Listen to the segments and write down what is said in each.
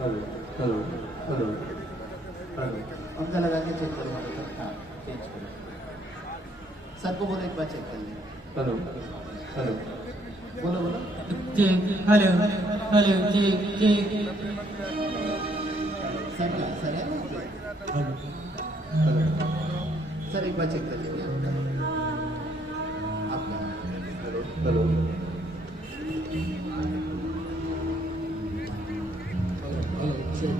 Hello hello hello hello. पंखा लगा के चेक करो। हाँ चेंज करो। सर को बोलो एक बार चेक कर लें। हेलो हेलो बोलो बोलो। Check hello hello check check sir है हेलो सर एक बार चेक कर लीजिए आपका। Hello hello hello check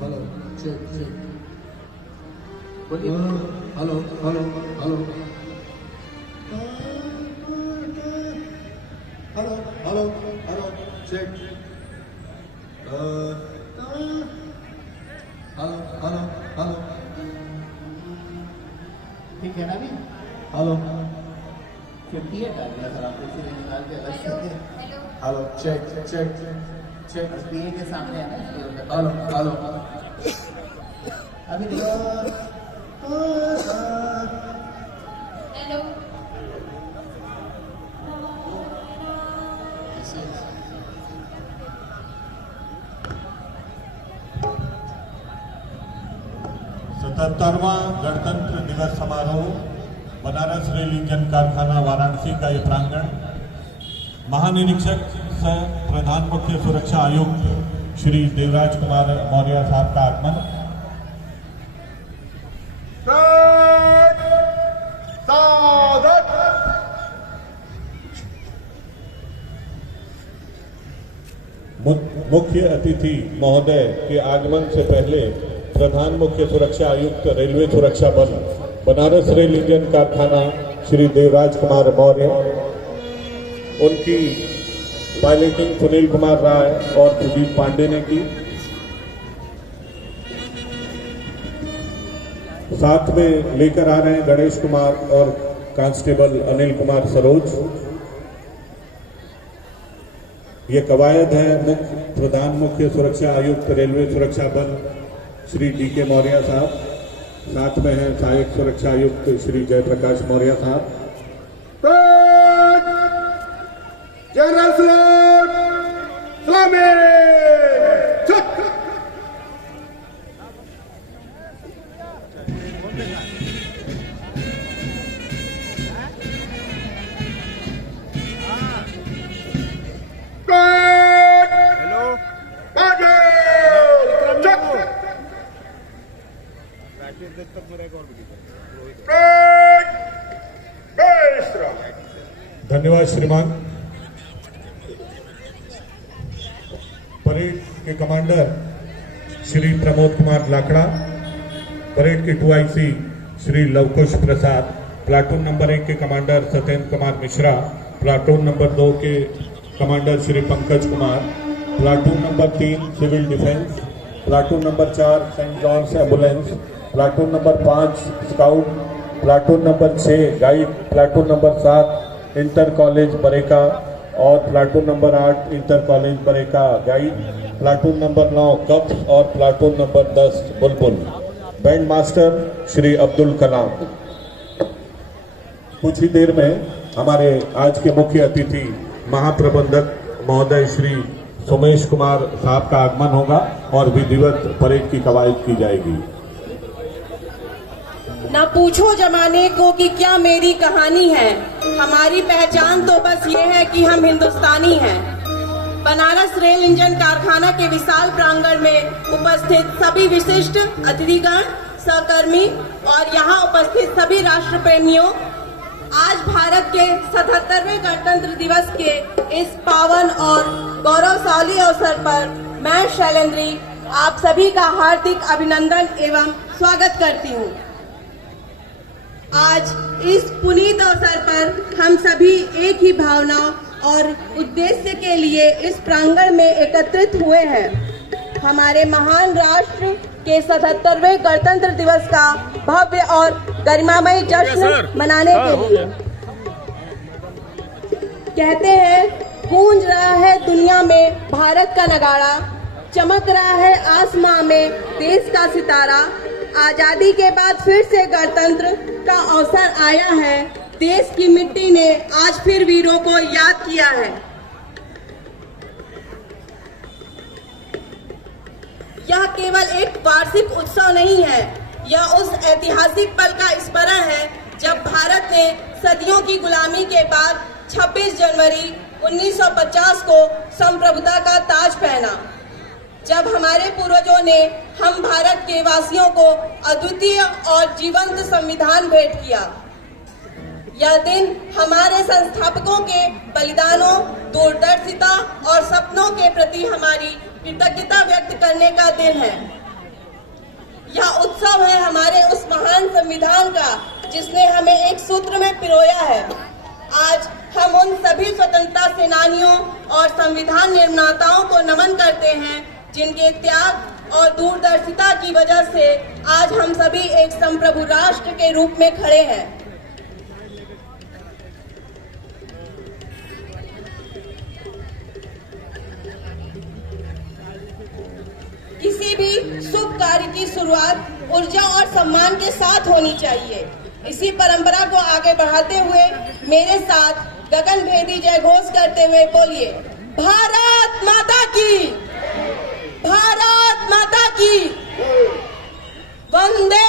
hello check check बोलिए। Hello hello hello hello hello hello check hello hello hello ठीक है ना अभी? हेलो 58 आ गया सर आपको इसीलिए निकाल के अलग से। हेलो चेक चेक चेक पीए के सामने है ना। हेलो हेलो अभी देखो। हेलो सतहत्तरवां गणतंत्र दिवस समारोह बनारस रेल इंजन कारखाना वाराणसी का ये प्रांगण महानिरीक्षक सह प्रधान मुख्य सुरक्षा आयुक्त श्री देवराज कुमार मौर्य साहब का आगमन। मुख्य अतिथि महोदय के आगमन से पहले प्रधान मुख्य सुरक्षा आयुक्त रेलवे सुरक्षा बल बनारस रेल इंजन कारखाना श्री देवराज कुमार मौर्य, उनकी पायलटिंग सुनील कुमार राय और सुदीप पांडे ने की। साथ में लेकर आ रहे हैं गणेश कुमार और कांस्टेबल अनिल कुमार सरोज। ये कवायद है प्रधान मुख्य सुरक्षा आयुक्त रेलवे सुरक्षा बल श्री डी.के. मौर्य साहब, साथ में हैं सहायक सुरक्षा आयुक्त श्री जयप्रकाश मौर्य साहब। जनरल सलामी धन्यवाद श्रीमान। परेड के कमांडर श्री प्रमोद कुमार लाकड़ा, परेड के 2IC Shri Lavkush Prasad, platoon number 1 के commander Satyendra Kumar Mishra, platoon number 2 के commander Shri Pankaj Kumar, platoon number 3 civil defence, platoon number 4 saint John's ambulance, platoon number 5 scout, platoon number 6 guide, platoon number 7 inter college Bareka और platoon number 8 inter college Bareka guide, platoon number 9 cubs और platoon number 10 बुलबुल। Band master Shri Abdul Kalam. कुछ ही देर में हमारे आज के मुख्य अतिथि महाप्रबंधक महोदय श्री सोमेश कुमार साहब का आगमन होगा और विधिवत परेड की कवायद की जाएगी। ना पूछो जमाने को कि क्या मेरी कहानी है, हमारी पहचान तो बस ये है कि हम हिंदुस्तानी हैं। बनारस रेल इंजन कारखाना के विशाल प्रांगण में उपस्थित सभी विशिष्ट अतिथिगण, सहकर्मी और यहाँ उपस्थित सभी राष्ट्र प्रेमियों, आज भारत के 77वें गणतंत्र दिवस के इस पावन और गौरवशाली अवसर पर मैं शैलेंद्री आप सभी का हार्दिक अभिनंदन एवं स्वागत करती हूँ। आज इस पुनीत अवसर पर हम सभी एक ही भावना और उद्देश्य के लिए इस प्रांगण में एकत्रित हुए हैं, हमारे महान राष्ट्र के 77वें गणतंत्र दिवस का भव्य और गरिमामय जश्न मनाने के लिए। कहते हैं गूंज रहा है दुनिया में भारत का नगाड़ा, चमक रहा है आसमां में देश का सितारा। आजादी के बाद फिर से गणतंत्र का अवसर आया है, देश की मिट्टी ने आज फिर वीरों को याद किया है। यह केवल एक वार्षिक उत्सव नहीं है, यह उस ऐतिहासिक पल का स्मरण है जब भारत ने सदियों की गुलामी के बाद 26 जनवरी 1950 को संप्रभुता का ताज पहना, जब हमारे पूर्वजों ने हम भारत के वासियों को अद्वितीय और जीवंत संविधान भेंट किया। यह दिन हमारे संस्थापकों के बलिदानों, दूरदर्शिता और सपनों के प्रति हमारी कृतज्ञता व्यक्त करने का दिन है। यह उत्सव है हमारे उस महान संविधान का जिसने हमें एक सूत्र में पिरोया है। आज हम उन सभी स्वतंत्रता सेनानियों और संविधान निर्माताओं को नमन करते हैं जिनके त्याग और दूरदर्शिता की वजह से आज हम सभी एक संप्रभु राष्ट्र के रूप में खड़े हैं। किसी भी शुभ कार्य की शुरुआत ऊर्जा और सम्मान के साथ होनी चाहिए। इसी परंपरा को आगे बढ़ाते हुए मेरे साथ गगनभेदी जय घोष करते हुए बोलिए, भारत माता की, भारत माता की, वंदे